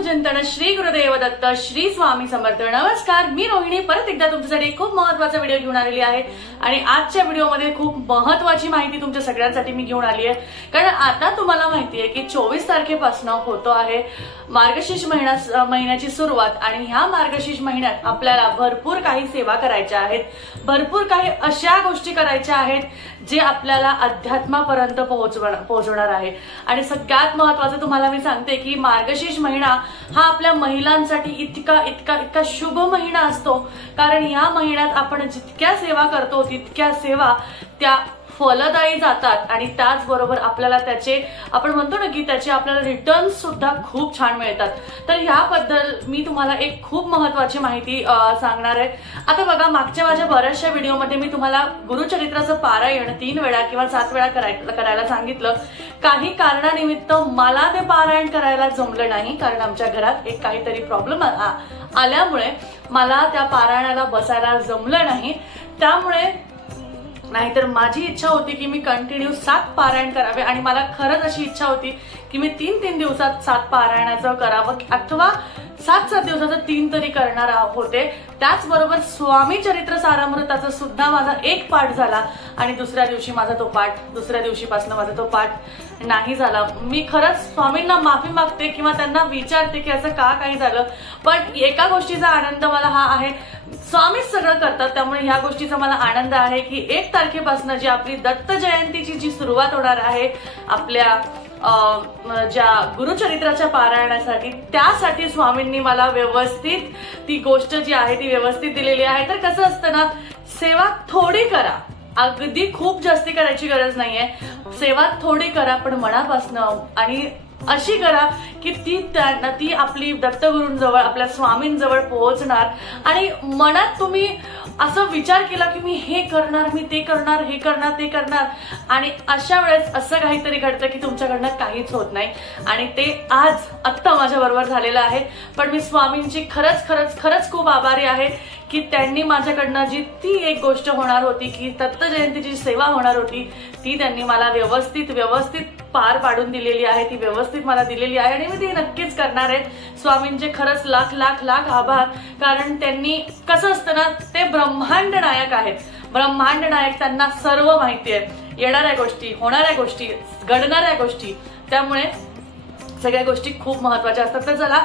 गुरुचिंतन श्री गुरुदेव दत्त श्री स्वामी समर्थ। नमस्कार, मी रोहिणी परत एकदा तुमच्यासाठी खूप महत्त्वाचा व्हिडिओ घेऊन आलेली आहे आणि आजच्या व्हिडिओमध्ये खूप महत्त्वाची माहिती तुमच्या सगळ्यांसाठी मी घेऊन आली आहे। कारण आता तुम्हाला माहिती आहे की 24 तारखेपासून होतो आहे मार्गशीर्ष महिन्याची सुरुवात आणि ह्या मार्गशीर्ष महिन्यात आपल्याला भरपूर काही सेवा करायच्या आहेत, भरपूर काही अशा गोष्टी करायच्या आहेत जे आपल्याला अध्यात्मापर्यंत पोहोचवणार आहे। आणि सगळ्यात महत्त्वाचं तुम्हाला मी सांगते की मार्गशीर्ष महिना हा आपल्या महिलांसाठी इतका इतका इतका शुभ महिना असतो, कारण या महिन्यात आपण जितक्या सेवा करतो तितक्या सेवा त्या फलदायी जातात आणि त्याचबरोबर आपल्याला त्याचे आपण म्हणतो ना की त्याचे आपल्याला रिटर्न्स सुद्धा खूप छान मिळतात। तर ह्याबद्दल मी तुम्हाला एक खूप महत्त्वाची माहिती सांगणार आहे। आता बघा, मागच्या माझ्या बऱ्याचशा व्हिडिओमध्ये मी तुम्हाला गुरुचरित्राचं पारायण 3 वेळा किंवा 7 वेळा करायला सांगितलं। काही कारणानिमित्त मला ते पारायण करायला जमलं नाही, कारण आमच्या घरात एक काहीतरी प्रॉब्लेम आल्यामुळे मला त्या पारायणाला बसायला जमलं नाही। त्यामुळे नाहीतर माझी इच्छा होती की मी कंटिन्यू 7 पारायण करावे आणि मला खरंच अशी इच्छा होती की मी 3 दिवसात 7 पारायणाचं करावं अथवा 7 दिवसाचं 3 तरी करणार होते। त्याचबरोबर स्वामी चरित्र सारामृताचा सुद्धा माझा एक पाठ झाला आणि दुसऱ्या दिवशी माझा तो पाठ दुसऱ्या दिवशीपासून माझा तो पाठ नाही झाला। मी खरंच स्वामींना माफी मागते किंवा त्यांना विचारते की असं का काही झालं, पण एका गोष्टीचा आनंद मला हा आहे, स्वामीच सगळं करतात, त्यामुळे ह्या गोष्टीचा मला आनंद आहे की 1 तारखेपासून जी आपली दत्त जयंतीची जी सुरुवात होणार आहे आपल्या ज्या गुरुचरित्राच्या पारायणासाठी, त्यासाठी स्वामींनी मला व्यवस्थित ती गोष्ट जी आहे ती व्यवस्थित दिलेली आहे। तर कसं असतं ना, सेवा थोडी करा, अगदी खूप जास्ती करायची गरज नाहीये, सेवा थोडी करा पण मनापासनं आणि अशी करा की ती आपली दत्तगुरूंजवळ आपल्या स्वामींजवळ पोहोचणार आणि मनात तुम्ही असं विचार केला की मी हे करणार, मी ते करणार, हे करणार, ते करणार आणि अशा वेळेस असं काहीतरी घडतं की तुमच्याकडनं काहीच होत नाही आणि ते आज आत्ता माझ्या बरोबर झालेलं आहे। पण मी स्वामींची खरंच खरंच खरंच खूप आभारी आहे की त्यांनी माझ्याकडनं जी ती एक गोष्ट होणार होती की दत्त जयंतीची सेवा होणार होती ती त्यांनी मला व्यवस्थित पार पाडून दिलेली आहे, ती व्यवस्थित मला दिलेली आहे आणि मी ती नक्कीच करणार आहे। स्वामींचे खरंच लाख लाख लाख आभार, कारण त्यांनी कसं असतं ना, ते ब्रह्मांड नायक आहेत, ब्रह्मांड नायक, त्यांना सर्व माहिती आहे, येणाऱ्या गोष्टी, होणाऱ्या गोष्टी, घडणाऱ्या गोष्टी, त्यामुळे सगळ्या गोष्टी खूप महत्त्वाच्या असतात। तर चला,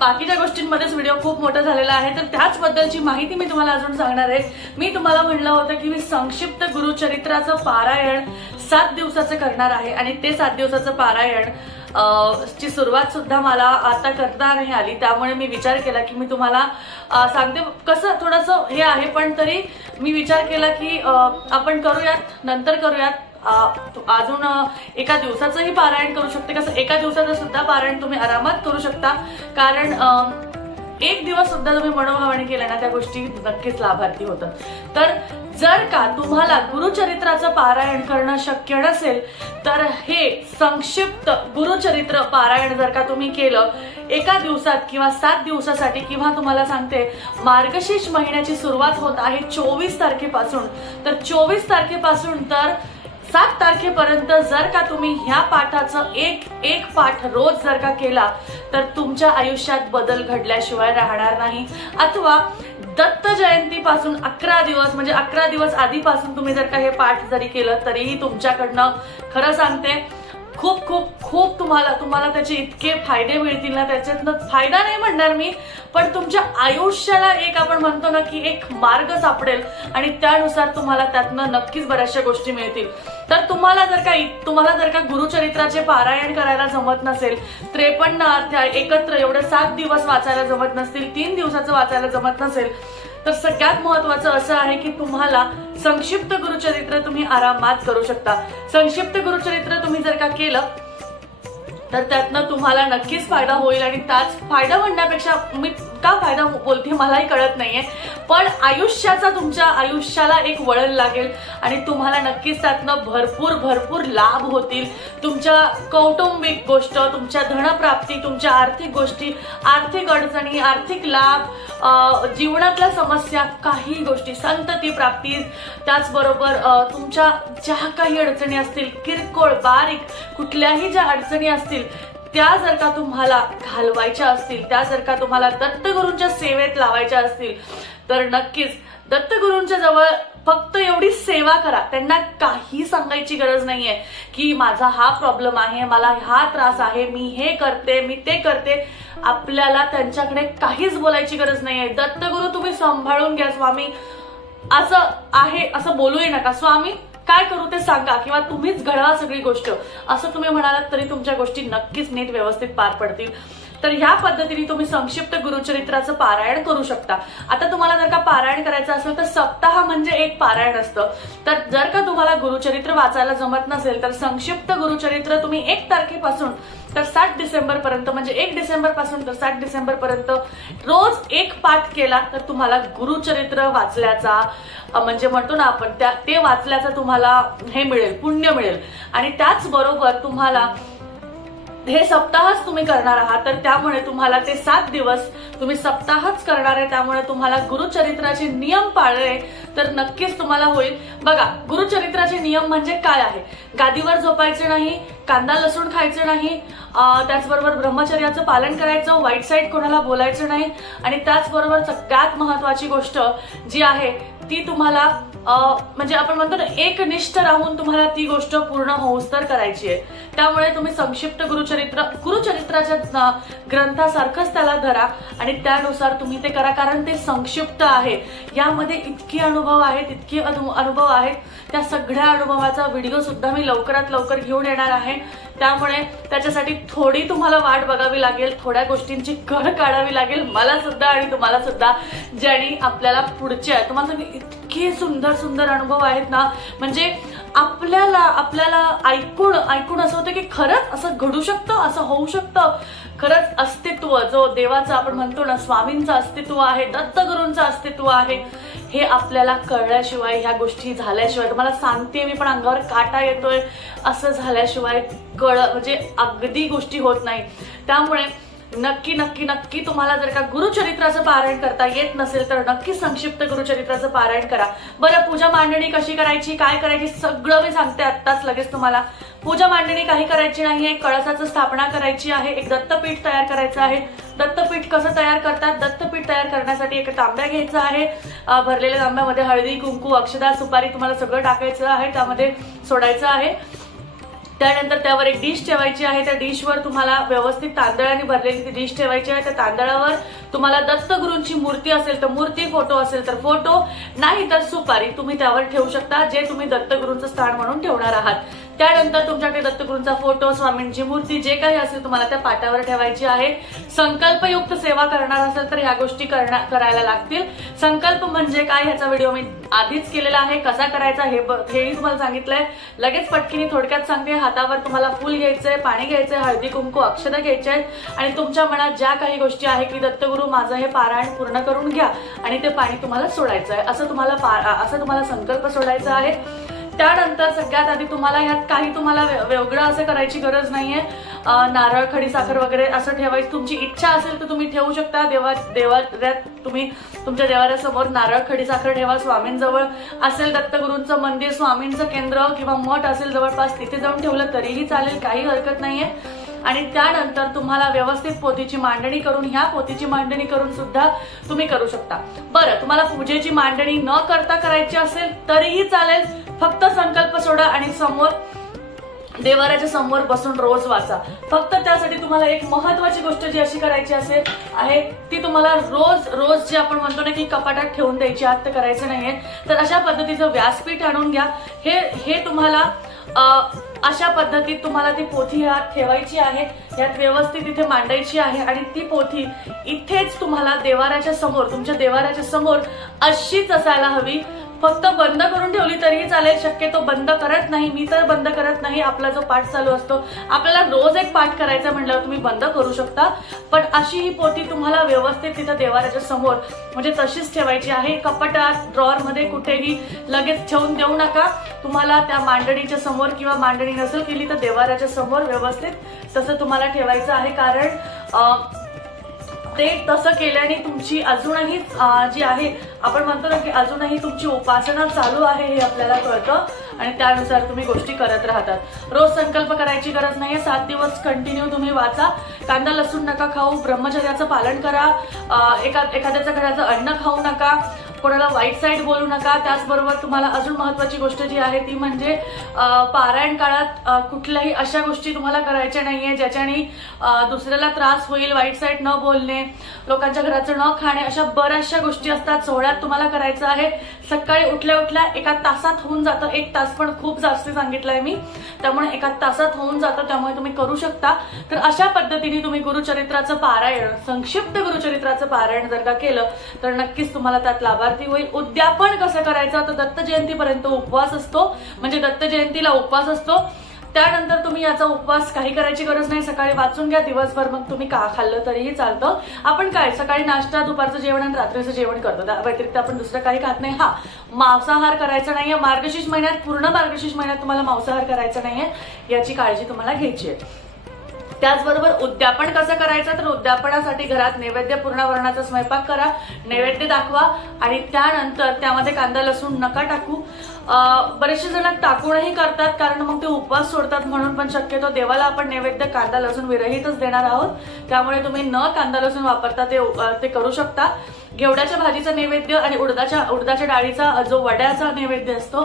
बाकीच्या गोष्टींमध्येच व्हिडिओ खूप मोठा झालेला आहे, तर त्याचबद्दलची माहिती मी तुम्हाला अजून सांगणार आहे। मी तुम्हाला म्हणलं होतं की मी संक्षिप्त गुरुचरित्राचं पारायण 7 दिवसाचं करणार आहे आणि ते 7 दिवसाचं पारायण ची सुरुवात सुद्धा मला आता करता नाही आली, त्यामुळे मी विचार केला की मी तुम्हाला सांगते। कसं थोडंसं हे आहे, पण तरी मी विचार केला की आपण करूयात, नंतर करूयात, अजून एका दिवसाचंही पारायण करू शकते। कसं एका दिवसाचं सुद्धा पारायण तुम्ही आरामात करू शकता, कारण 1 दिवस सुद्धा तुम्ही मनोभावाने केल्या ना त्या गोष्टी नक्कीच लाभार्थी होतात। तर जर का तुम्हाला गुरुचरित्राचं पारायण करणं शक्य नसेल तर हे संक्षिप्त गुरुचरित्र पारायण जर का तुम्ही केलं एका दिवसात किंवा 7 दिवसासाठी, किंवा तुम्हाला सांगते मार्गशीर्ष महिन्याची सुरुवात होत आहे 24 तारखेपासून, तर 24 तारखेपासून तर 7 तारखेपर्यंत जर का तुम्ही ह्या पाठाचं एक पाठ रोज जर का केला तर तुमच्या आयुष्यात बदल घडल्याशिवाय राहणार नाही। अथवा दत्त जयंतीपासून 11 दिवस म्हणजे 11 दिवस आधीपासून तुम्ही जर का हे पाठ जरी केलं तरीही तुमच्याकडनं खरं सांगते खूप खूप खूप तुम्हाला त्याचे इतके फायदे मिळतील ना, त्याच्यातनं फायदा नाही म्हणणार मी, पण तुमच्या आयुष्याला एक आपण म्हणतो ना की एक मार्ग सापडेल आणि त्यानुसार तुम्हाला त्यातनं नक्कीच बऱ्याचशा गोष्टी मिळतील। तर तुम्हाला जर का गुरुचरित्राचे पारायण करायला जमत नसेल, 53 अध्याय एकत्र एवढे 7 दिवस वाचायला जमत नसतील, 3 दिवसाचं वाचायला जमत नसेल, तर सगळ्यात महत्त्वाचं असं आहे की तुम्हाला संक्षिप्त गुरुचरित्र तुम्ही आरामात करू शकता। संक्षिप्त गुरुचरित्र तुम्ही जर का केलं तर त्यातनं तुम्हाला नक्कीच फायदा होईल आणि त्याच फायदा म्हणण्यापेक्षा मी का फायदा बोलते मलाही कळत नाहीये, पण तुमच्या आयुष्याला एक वळण लागेल आणि तुम्हाला नक्कीच त्यातनं भरपूर लाभ होतील। तुमच्या कौटुंबिक गोष्ट, तुमच्या धनप्राप्ती, तुमच्या आर्थिक गोष्टी, आर्थिक अडचणी, आर्थिक लाभ, जीवनातल्या समस्या, काही गोष्टी, संतती प्राप्ती, त्याचबरोबर तुमच्या ज्या काही अडचणी असतील, किरकोळ बारीक कुठल्याही ज्या अडचणी असतील त्या जर का तुम्हाला घालवायच्या असतील, त्या जर का तुम्हाला दत्तगुरूंच्या सेवेत लावायच्या असतील, तर नक्कीच दत्तगुरूंच्या जवळ फक्त एवढी सेवा करा. त्यांना काही सांगायची गरज नाहीये की माझा हा प्रॉब्लेम आहे, मला हा त्रास आहे, मी हे करते, मी ते करते. आपल्याला त्यांच्याकडे काहीच बोलायची गरज नाहीये. दत्तगुरू तुम्ही सांभाळून घ्या, स्वामी असं आहे असं बोलूही नका. स्वामी काय करू ते सांगा, किंवा तुम्हीच घडवा सगळी गोष्ट, असं तुम्ही म्हणालात तरी तुमच्या गोष्टी नक्कीच नीट व्यवस्थित पार पडतील. तर ह्या पद्धतीने तुम्ही संक्षिप्त गुरुचरित्राचं पारायण करू शकता. आता तुम्हाला जर का पारायण करायचं असेल तर सप्ताह म्हणजे एक पारायण असतं. तर जर का तुम्हाला गुरुचरित्र वाचायला जमत नसेल तर संक्षिप्त गुरुचरित्र तुम्ही 1 तारखेपासून तर 7 डिसेंबर पर्यंत, म्हणजे 1 डिसेंबर पासून तर 7 डिसेंबर पर्यंत रोज 1 पाठ केला तर तुम्हाला गुरुचरित्र वाचल्याचा म्हणजे म्हणतो ना आपण ते वाचल्याचा तुम्हाला हे मिळेल, पुण्य मिळेल. आणि त्याचबरोबर तुम्हाला हे सप्ताहच तुम्ही करणार आहात, तर त्यामुळे तुम्हाला ते 7 दिवस तुम्ही सप्ताहच करणार आहे. त्यामुळे तुम्हाला गुरुचरित्राचे नियम पाळले तर नक्कीच तुम्हाला होईल. बघा, गुरुचरित्राचे नियम म्हणजे काय आहे? गादीवर झोपायचं नाही, कांदा लसूण खायचं नाही, त्याचबरोबर ब्रह्मचर्याचं पालन करायचं, वाईट साईड कोणाला बोलायचं नाही, आणि त्याचबरोबर सगळ्यात महत्वाची गोष्ट जी आहे ती तुम्हाला म्हणजे आपण म्हणतो ना एकनिष्ठ राहून तुम्हाला ती गोष्ट पूर्ण होऊस तर करायची आहे. त्यामुळे तुम्ही संक्षिप्त गुरुचरित्राच्या ग्रंथासारखंच त्याला धरा आणि त्यानुसार तुम्ही ते करा, कारण ते संक्षिप्त आहे. यामध्ये इतके अनुभव आहेत, इतके अनुभव आहेत. त्या सगळ्या अनुभवाचा व्हिडिओ सुद्धा मी लवकरात लवकर घेऊन येणार आहे. त्यामुळे त्याच्यासाठी थोडी तुम्हाला वाट बघावी लागेल, थोड्या गोष्टींची कळ काढावी लागेल, मला सुद्धा आणि तुम्हाला सुद्धा, ज्याने आपल्याला पुढचे आहे. तुम्हाला इतके सुंदर सुंदर अनुभव आहेत ना, म्हणजे आपल्याला ऐकून असं होतं की खरंच असं घडू शकतं, असं होऊ शकतं. खरंच अस्तित्व जो देवाचं आपण म्हणतो ना, स्वामींचं अस्तित्व आहे, दत्तगुरूंचं अस्तित्व आहे, हे आपल्याला कळल्याशिवाय, ह्या गोष्टी झाल्याशिवाय, तुम्हाला सांगते मी पण अंगावर काटा येतोय, असं झाल्याशिवाय म्हणजे अगदी गोष्टी होत नाही. त्यामुळे नक्की नक्की नक्की तुम्हाला जर का गुरुचरित्राचं पारायण करता येत नसेल तर नक्की संक्षिप्त गुरुचरित्राचं पारायण करा. बरं, पूजा मांडणी कशी करायची, काय करायची, सगळं मी सांगते आत्ताच लगेच तुम्हाला. पूजा मांडणी काही करायची नाहीये, कळसाचं स्थापना करायची आहे, एक दत्तपीठ तयार करायचं आहे. दत्तपीठ कसं तयार करतात? दत्तपीठ तयार करण्यासाठी एक तांब्या घ्यायचा आहे, भरलेल्या तांब्यामध्ये हळदी, कुंकू, अक्षदा, सुपारी तुम्हाला सगळं टाकायचं आहे, त्यामध्ये सोडायचं आहे. त्यानंतर त्यावर एक डिश ठेवायची आहे, त्या डिशवर तुम्हाला व्यवस्थित तांदळाने भरलेली ती डिश ठेवायची आहे. त्या तांदळावर तुम्हाला दत्तगुरूंची मूर्ती असेल तर मूर्ती, फोटो असेल तर फोटो, नाही तर सुपारी तुम्ही त्यावर ठेवू शकता, जे तुम्ही दत्तगुरूंचं स्थान म्हणून ठेवणार आहात. त्यानंतर तुमच्याकडे दत्तगुरूंचा फोटो, स्वामींची मूर्ती, जे काही असेल तुम्हाला त्या पाटावर ठेवायची आहे. संकल्पयुक्त सेवा करणार असेल तर ह्या गोष्टी करायला लागतील. संकल्प म्हणजे काय ह्याचा व्हिडिओ मी आधीच केलेला आहे, कसा करायचा हेही तुम्हाला सांगितलंय. लगेच पटकीने थोडक्यात सांगते. हातावर तुम्हाला फुल घ्यायचंय, पाणी घ्यायचंय, हळदी कुंकू अक्षता घ्यायच्या आहेत आणि तुमच्या मनात ज्या काही गोष्टी आहे की दत्तगुरू माझं हे पारायण पूर्ण करून घ्या आणि ते पाणी तुम्हाला सोडायचं आहे, असं तुम्हाला संकल्प सोडायचा आहे. त्यानंतर सगळ्यात आधी तुम्हाला ह्यात काही तुम्हाला वेगळं असं करायची गरज नाहीये. नारळ, खडीसाखर वगैरे असं ठेवायची, तुमची इच्छा असेल तर तुम्ही ठेवू शकता. देवाऱ्यात तुम्ही तुमच्या देवाऱ्यासमोर नारळ, खडीसाखर ठेवा. स्वामींजवळ असेल दत्तगुरूंचं मंदिर, स्वामींचं केंद्र किंवा मठ असेल जवळपास, तिथे जाऊन ठेवलं तरीही चालेल, काही हरकत नाहीये. आणि त्यानंतर तुम्हाला व्यवस्थित पोथीची मांडणी करून, ह्या पोथीची मांडणी करून सुद्धा तुम्ही करू शकता. बरं, तुम्हाला पूजेची मांडणी न करता करायची असेल तरीही चालेल, फक्त संकल्प सोडा आणि देवाऱ्याच्या समोर बसून रोज वाचा. फक्त त्यासाठी तुम्हाला एक महत्वाची गोष्ट जी अशी करायची आहे ती तुम्हाला रोज जे आपण म्हणतो ना की कपाटात ठेवून द्यायची, आत करायचं नाहीये. तर अशा पद्धतीचं व्यासपीठ आणून घ्या. हे तुम्हाला अशा पद्धतीत तुम्हाला ती पोथी ह्यात ठेवायची आहे, यात व्यवस्थित इथे मांडायची आहे आणि ती पोथी इथेच तुम्हाला देवाऱ्याच्या समोर, तुमच्या देवाऱ्याच्या समोर अशीच असायला हवी. फक्त बंद करून ठेवली तरीही चालेल, शक्यतो बंद करत नाही, मी तर बंद करत नाही. आपला जो पाठ चालू असतो, आपल्याला रोज एक पाठ करायचा म्हटल्यावर तुम्ही बंद करू शकता, पण अशी ही पोथी तुम्हाला व्यवस्थित तिथं देवाऱ्याच्या समोर म्हणजे तशीच ठेवायची आहे. कपाटात, ड्रॉअर मध्ये कुठेही लगेच ठेवून देऊ नका. तुम्हाला त्या मांडणीच्या समोर किंवा मांडणी नसेल केली तर देवाऱ्याच्या समोर व्यवस्थित तसं तुम्हाला ठेवायचं आहे, कारण ते तसं केल्याने तुमची अजूनही जी आहे आपण म्हणतो ना की अजूनही तुमची उपासना चालू आहे हे आपल्याला कळतं आणि त्यानुसार तुम्ही गोष्टी करत राहतात। रोज संकल्प करायची गरज नाहीये, 7 दिवस कंटिन्यू तुम्ही वाचा, कांदा लसूण नका खाऊ, ब्रह्मचर्याचं पालन करा, एखाद्याच्या घराचं अन्न खाऊ नका, कोणाला वाईट साईड बोलू नका। त्याचबरोबर तुम्हाला अजून महत्वाची गोष्ट जी आहे ती म्हणजे पारायण काळात कुठल्याही अशा गोष्टी तुम्हाला करायच्या नाहीये ज्याच्याने दुसऱ्याला त्रास होईल, वाईट साईड न बोलणे, लोकांच्या घराचं न खाणे, अशा बऱ्याचशा गोष्टी असतात। सोहळ्यात तुम्हाला करायचं आहे सकाळी उठल्या उठल्या 1 तासात होऊन जातं, 1 तास पण खूप जास्त सांगितलंय मी, त्यामुळे 1 तासात होऊन जातं, त्यामुळे तुम्ही करू शकता। तर अशा पद्धतीने तुम्ही गुरुचरित्राचं पारायण, संक्षिप्त गुरुचरित्राचं पारायण जर का केलं तर नक्कीच तुम्हाला त्यात लाभार्थी होईल। उद्यापन कसं करायचं तर दत्त जयंतीपर्यंत उपवास असतो, म्हणजे दत्त जयंतीला उपवास असतो, त्यानंतर तुम्ही याचा उपवास काही करायची गरज नाही, सकाळी वाचून घ्या, दिवसभर मग तुम्ही का खाल्लं तरीही चालतं। आपण काय सकाळी नाश्ता, दुपारचं जेवण आणि रात्रीचं जेवण करतो, त्या व्यतिरिक्त आपण दुसरं काही खात नाही। हा, मांसाहार करायचा नाहीये मार्गशीर्ष महिन्यात, पूर्ण मार्गशीर्ष महिन्यात तुम्हाला मांसाहार करायचा नाहीये, याची काळजी तुम्हाला घ्यायची आहे। त्याचबरोबर उद्यापन कसं करायचं तर उद्यापनासाठी घरात नैवेद्य, पूर्ण वर्णाचा स्वयंपाक करा, नैवेद्य दाखवा आणि त्यानंतर त्यामध्ये कांदा लसूण नका टाकू। बरेचसे जण टाकूनही करतात कारण मग ते उपवास सोडतात म्हणून, पण शक्यतो देवाला आपण नैवेद्य कांदा लसूण विरहितच देणार आहोत, त्यामुळे तुम्ही न कांदा लसूण वापरता ते करू शकता। घेवड्याच्या भाजीचा नैवेद्य आणि उडदाच्या डाळीचा जो वड्याचा नैवेद्य असतो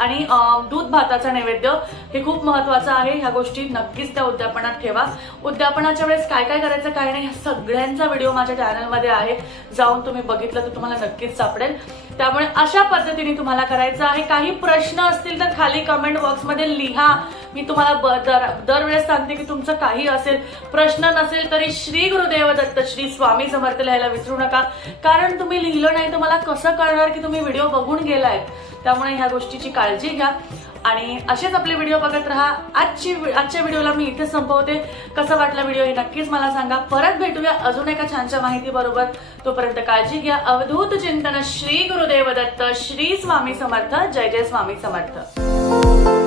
आणि दूध भाताचा नैवेद्य हे खूप महत्वाचं आहे। ह्या गोष्टी नक्कीच त्या उद्यापनात ठेवा। उद्यापनाच्या वेळेस काय काय करायचं काय नाही ह्या सगळ्यांचा व्हिडिओ माझ्या चॅनलमध्ये आहे, जाऊन तुम्ही बघितलं तर तुम्हाला नक्कीच सापडेल। त्यामुळे अशा पद्धतीने तुम्हाला करायचं आहे। काही प्रश्न असतील तर खाली कमेंट बॉक्समध्ये लिहा, मी तुम्हाला दरवेळेस सांगते की तुमचं काही असेल, प्रश्न नसेल तरी श्री गुरुदेव दत्त श्री स्वामी समर्थ लिहायला विसरू नका, कारण तुम्ही लिहिलं नाही तर मला कसं कळणार की तुम्ही व्हिडिओ बघून गेलाय, त्यामुळे ह्या गोष्टीची काळजी घ्या आणि असेच आपले व्हिडिओ बघत राहा। आजच्या व्हिडिओला मी इथे संपवते, कसं वाटलं व्हिडिओ हे नक्कीच मला सांगा। परत भेटूया अजून एका छानशा माहिती बरोबर, तोपर्यंत काळजी घ्या। अवधूत चिंतन, श्री गुरुदेव दत्त श्री स्वामी समर्थ, जय जय स्वामी समर्थ।